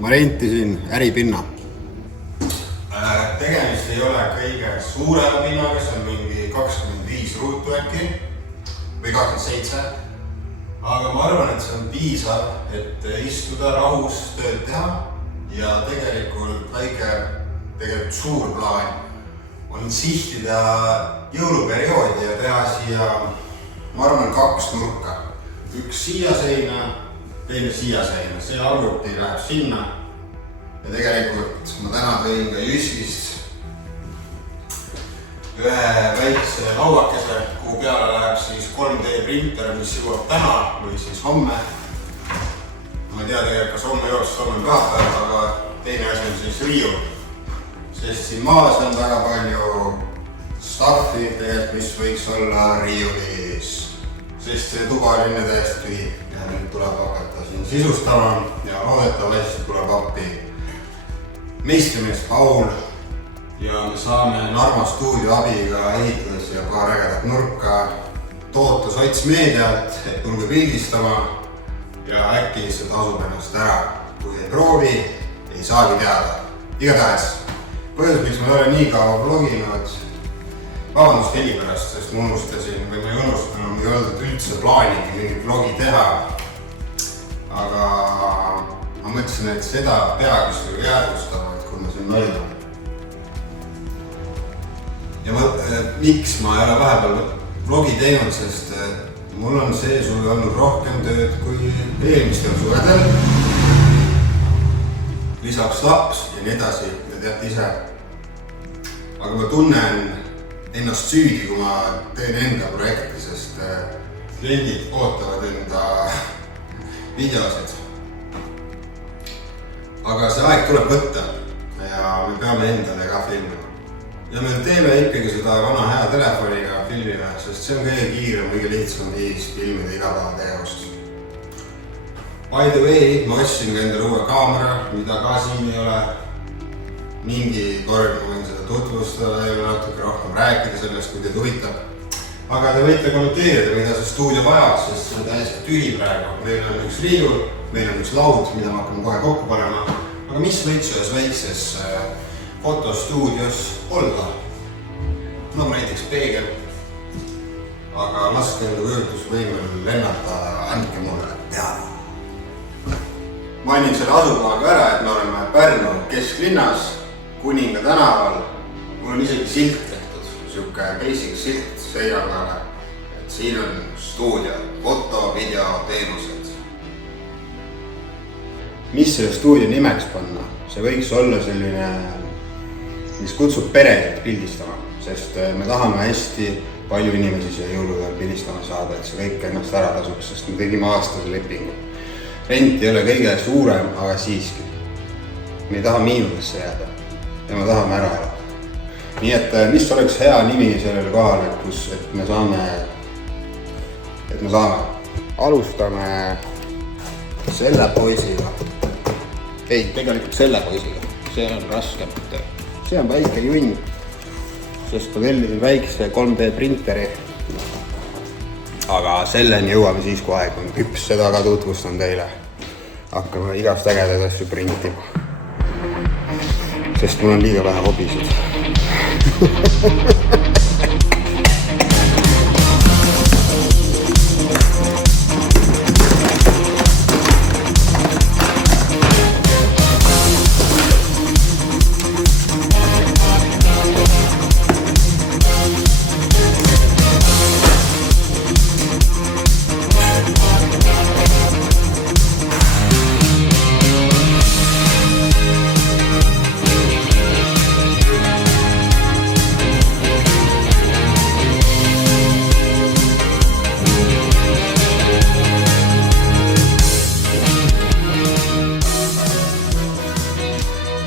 ma rentisin äripinna. Tegemist ei ole kõige suurema pinnaga, see on mingi 25 ruutu äkki või 27. Aga ma arvan, et see on piisav, et istuda rahus tööd teha ja tegelikult suur plaan on sihtida jõuluperioodi ja teha siia, ma arvan, 2 nurka. Üks siia seina, teine siia seina. See arvuti läheb sinna ja tegelikult ma täna tõin ka Jyskist ühe väikse lauakese, kuhu peale läheb siis 3D printer, mis jõuab täna või siis homme. Ma ei tea tegelikult, kas homme jooks, homme pühapäev, aga teine asi on siis riiul. Sest siin maas on väga palju staffi, mis võiks olla riiulis. Sest see tuba on enne täiesti tühi ja nüüd tuleb hakata siin sisustama ja loodetavasti tuleb appi meistrimees Paul ja me saame Narva stuudio abiga ehitada siia paar ägedat nurka, toota sotsmeediat, et tulge pildistama ja äkki see tasub ennast ära. Kui ei proovi, ei saagi teada. Igatahes, põhjus, miks ma ei ole nii kaua vloginud, vabandust heli pärast, sest ma unustasin või ma ei unustanud, ma ei olnud üldse plaanigi mingi vlogi teha. Aga ma mõtlesin, et seda peaks jäädvustama, et kui ma siin välja. Ja miks ma ei ole vahepeal vlogi teinud, sest mul on see suvi olnud rohkem tööd kui eelmistel suvedel. Lisaks laps ja nii edasi, ja teate ise. Aga ma tunnen ennast süüdi, kui ma teen enda projekti, sest kliendid ootavad enda videosid. Aga see aeg tuleb võtta ja me peame endale ka filmima. Ja me teeme ikkagi seda vana hea telefoniga filmime, sest see on kõige kiirem, kõige lihtsam viis filmida igapäevategevust. By the way, ma ostsin ka endale uue kaamera, mida ka siin ei ole. Mingi kord ma võin seda tutvustada ja natuke rohkem rääkida sellest, kui teid huvitab. Aga te võite kommenteerida, mida see stuudio vajab, sest see on täiesti tühi praegu. Meil on üks riiul, meil on üks laud, mida ma hakkame kohe kokku panema. Aga mis võiks ühes väikses fotostuudios olla? No näiteks peegel. Aga laske enda kujutusvõimel lennata, andke mulle teada. Mainin selle asukohaga ära, et me oleme Pärnu kesklinnas, Kuninga tänaval. Mul on isegi silt tehtud, siuke basic silt seina peale, et siin on stuudio, foto, video, teenused. Mis selle stuudio nimeks panna? See võiks olla selline, mis kutsub peresid pildistama, sest me tahame hästi palju inimesi siia jõuludel pildistama saada, et see kõik ennast ära tasuks, sest me tegime aastase lepingu. Rent ei ole kõige suurem, aga siiski. Me ei taha miinusesse jääda ja me tahame ära elada. Nii et mis oleks hea nimi sellele kohale, et me saame. Alustame selle poisiga. Ei, tegelikult selle poisiga. See on raskem töö. See on väike junn, sest ma tellisin väikse 3D printeri. Aga selleni jõuame siis, kui aeg on küps, seda ka tutvustan teile. Hakkame igast ägedaid asju printima. Sest mul on liiga vähe hobisid.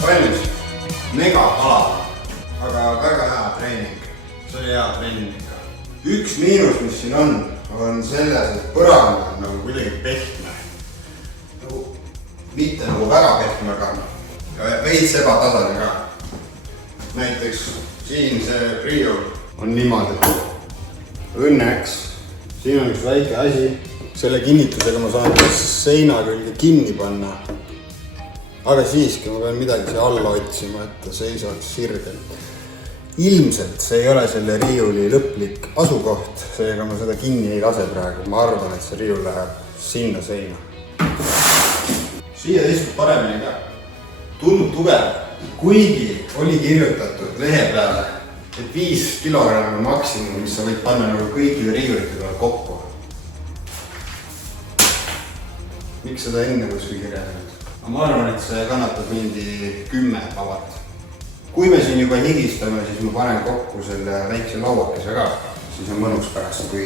Valmis, mega kala, aga väga hea treening. See oli hea treening ikka. Üks miinus, mis siin on selles, et põrand on nagu kuidagi pehme. Mitte nagu väga pehme, aga veits ebatasane ka. Näiteks siin see riiul on niimoodi. Õnneks siin on üks väike asi. Selle kinnitusega ma saan seina külge kinni panna. aga siiski ma pean midagi siia alla otsima, et ta seisaks sirgelt. Ilmselt see ei ole selle riiuli lõplik asukoht, seega ma seda kinni ei lase praegu. Ma arvan, et see riiul läheb sinna seina. Siia istub paremini ka. Tundub tugev, kuigi oli kirjutatud lehe peale, et 5 kilogrammi maksimum, mis sa võid panna nagu kõikide riiulite peale kokku. Miks seda enne kuskil kirjanud? Ma arvan, et see kannatab mingi 10 vabat. Kui me siin juba higistame, siis ma panen kokku selle väikse lauakese ka. Siis on mõnus pärast, kui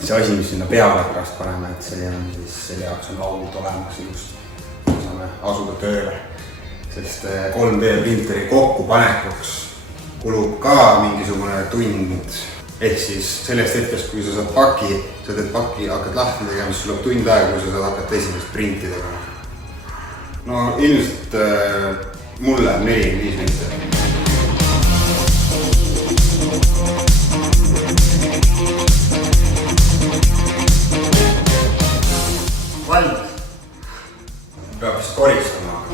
see asi, mis sinna peale pärast paneme, et see on siis selle jaoks on laud olemas just. Saame asuda tööle, sest 3D printeri kokkupanekuks kulub ka mingisugune tund. Ehk siis sellest hetkest, kui sa saad paki, sa teed paki, hakkad lahti tegema, siis tuleb tund aega, kui sa saad hakata esimest printi tegema. No ilmselt mulle 4-5 minti. Valmis. Peab vist koristama.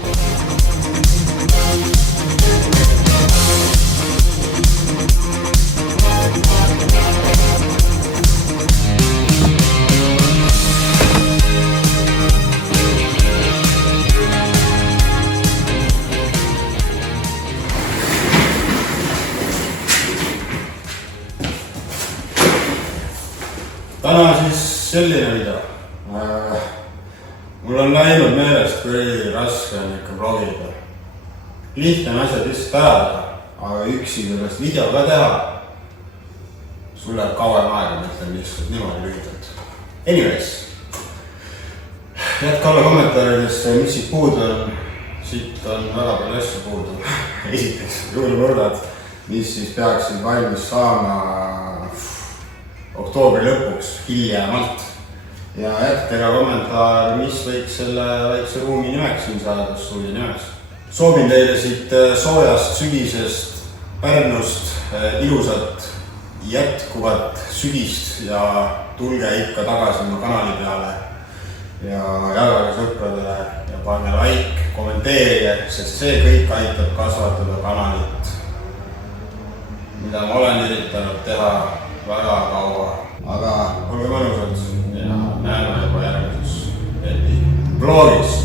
Täna siis selline video. Mul on läinud meelest, kui raske on ikka vlogida. Lihtne on asjad lihtsalt ajada, aga üksi sellest video ka teha. Sul läheb kauem aega, ma ütlen lihtsalt niimoodi lühidalt. Anyways, jätka alla kommentaaridesse, mis siit puudu on. Siit on väga palju asju puudu. Esiteks juulmõrdad, mis siis peaksid valmis saama oktoobri lõpuks hiljemalt. Ja jätke ka kommentaar, mis võiks selle väikse ruumi nimeks siin saada, stuudio nimeks. Soovin teile siit soojast sügisest Pärnust ilusat jätkuvat sügist ja tulge ikka tagasi oma kanali peale ja jagage sõpradele ja pange like, kommenteerige, sest see kõik aitab kasvatada kanalit, mida ma olen üritanud teha väga kaua. Aga olge mõnusad ja näeme juba järgmises vlogis.